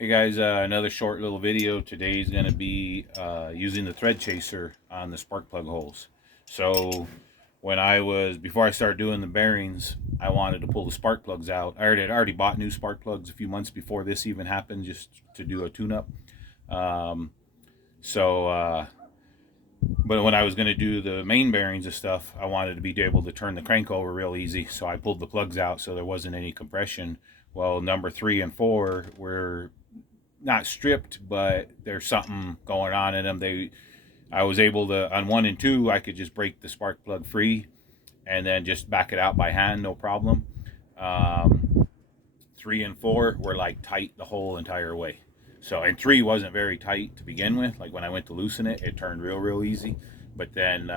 Hey guys, another short little video. Today is going to be using the thread chaser on the spark plug holes. So before I started doing the bearings, I wanted to pull the spark plugs out. I had already bought new spark plugs a few months before this even happened, just to do a tune-up. Um, but when I was going to do the main bearings and stuff, I wanted to be able to turn the crank over real easy. So I pulled the plugs out so there wasn't any compression. Well, number 3 and 4 were not stripped, but there's something going on in them. I was able to, on 1 and 2, I could just break the spark plug free and then just back it out by hand, no problem. 3 and 4 were like tight the whole entire way. So, and 3 wasn't very tight to begin with. Like when I went to loosen it, it turned real easy. But then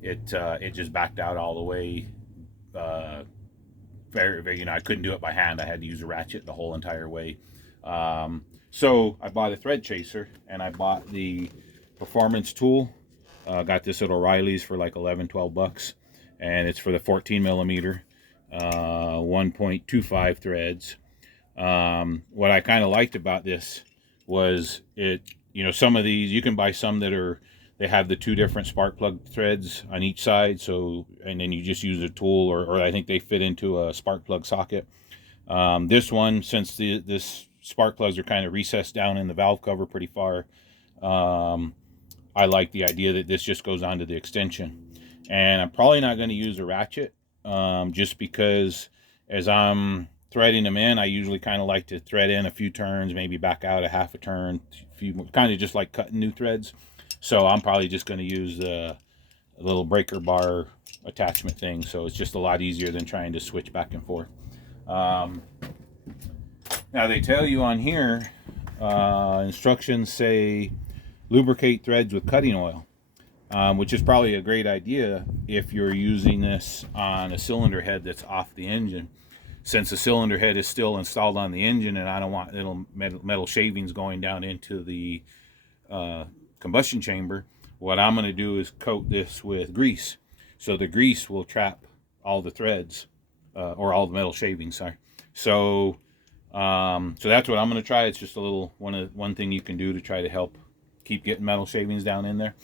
it just backed out all the way. Very, I couldn't do it by hand. I had to use a ratchet the whole entire way. So I bought a thread chaser, and I bought the performance tool. Got this at O'Reilly's for like 11-12 bucks, and it's for the 14 millimeter 1.25 threads. What I kind of liked about this was some of these you can buy some they have the 2 different spark plug threads on each side, so, and then you just use a tool, or I think they fit into a spark plug socket. This one, since this spark plugs are kind of recessed down in the valve cover pretty far, I like the idea that this just goes onto the extension. And I'm probably not going to use a ratchet, just because as I'm threading them in, I usually kind of like to thread in a few turns, maybe back out a half a turn, kind of just like cutting new threads. So I'm probably just going to use a little breaker bar attachment thing, so it's just a lot easier than trying to switch back and forth. Now they tell you on here, instructions say lubricate threads with cutting oil, which is probably a great idea if you're using this on a cylinder head that's off the engine. Since the cylinder head is still installed on the engine, and I don't want little metal shavings going down into the combustion chamber, what I'm going to do is coat this with grease. So the grease will trap all the threads, or all the metal shavings, sorry. So that's what I'm going to try. It's just a little one thing you can do to try to help keep getting metal shavings down in there.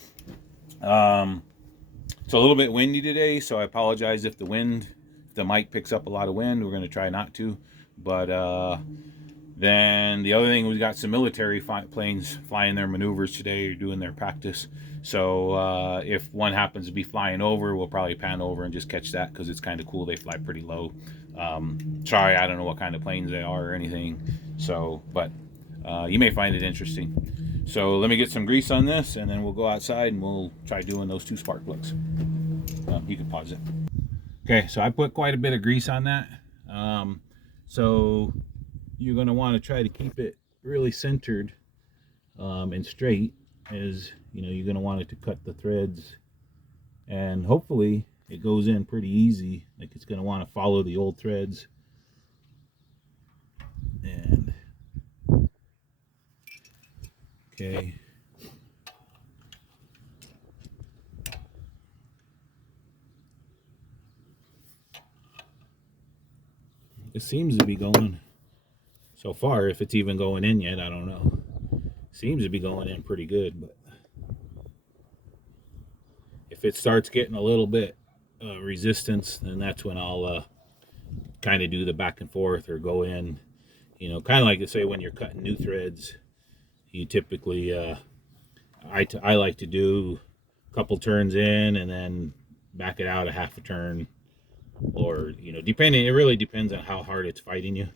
It's a little bit windy today, so I apologize if the mic picks up a lot of wind. We're going to try not to. But then the other thing, we got some military planes flying their maneuvers today, or doing their practice. So if one happens to be flying over, we'll probably pan over and just catch that, because it's kind of cool. They fly pretty low. Sorry, I don't know what kind of planes they are or anything. So, but you may find it interesting. So let me get some grease on this, and then we'll go outside and we'll try doing those 2 spark plugs. You can pause it. Okay, so I put quite a bit of grease on that. So you're going to want to try to keep it really centered and straight, as you're going to want it to cut the threads, and hopefully it goes in pretty easy. Like, it's going to want to follow the old threads. And okay, it seems to be going so far. If it's even going in yet, I don't know. Seems to be going in pretty good, but if it starts getting a little bit resistance, then that's when I'll kind of do the back and forth, or go in, kind of like to say when you're cutting new threads, you typically I like to do a couple turns in and then back it out a half a turn, or depending, it really depends on how hard it's fighting you.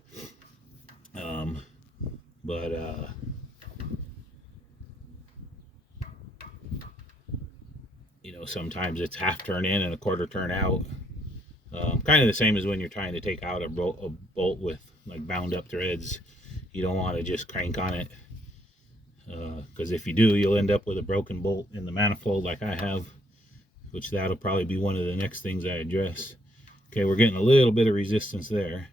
But sometimes it's half turn in and a quarter turn out. Kind of the same as when you're trying to take out a bolt with like bound up threads. You don't want to just crank on it, because if you do, you'll end up with a broken bolt in the manifold like I have, which that'll probably be one of the next things I address. Okay, we're getting a little bit of resistance there.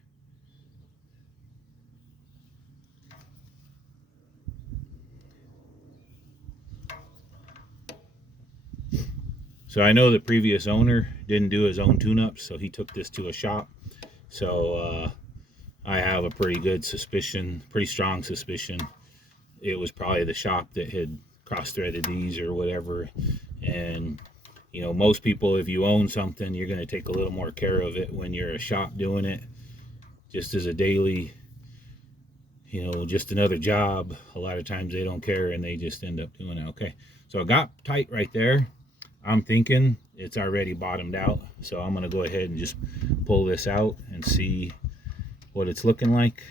So I know the previous owner didn't do his own tune-ups, so he took this to a shop. So I have a pretty good suspicion, pretty strong suspicion, it was probably the shop that had cross-threaded these or whatever. And you know, most people, if you own something, you're going to take a little more care of it when you're a shop doing it. Just as a daily, you know, just another job, a lot of times they don't care and they just end up doing it. Okay, so it got tight right there. I'm thinking it's already bottomed out, so I'm going to go ahead and just pull this out and see what it's looking like.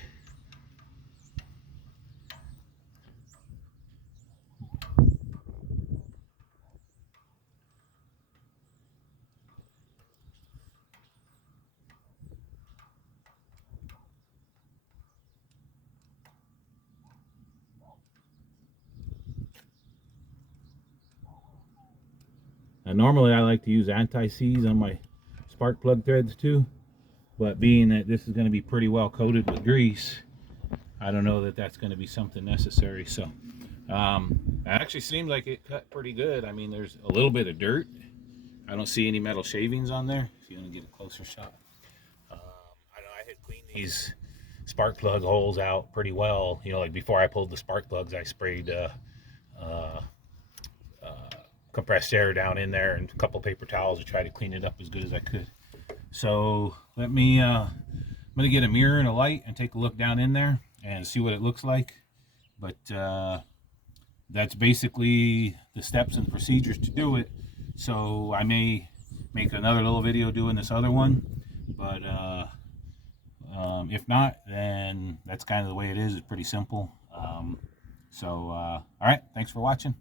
Now, normally I like to use anti-seize on my spark plug threads too, but being that this is going to be pretty well coated with grease, I don't know that that's going to be something necessary. So it actually seemed like it cut pretty good. I mean, there's a little bit of dirt. I don't see any metal shavings on there. If you want to get a closer shot, I know I had cleaned these spark plug holes out pretty well. You know, like before I pulled the spark plugs, I sprayed uh, compressed air down in there and a couple paper towels to try to clean it up as good as I could. So let me, I'm gonna get a mirror and a light and take a look down in there and see what it looks like. But that's basically the steps and procedures to do it. So I may make another little video doing this other one, but if not, then that's kind of the way it is. It's pretty simple. All right, thanks for watching.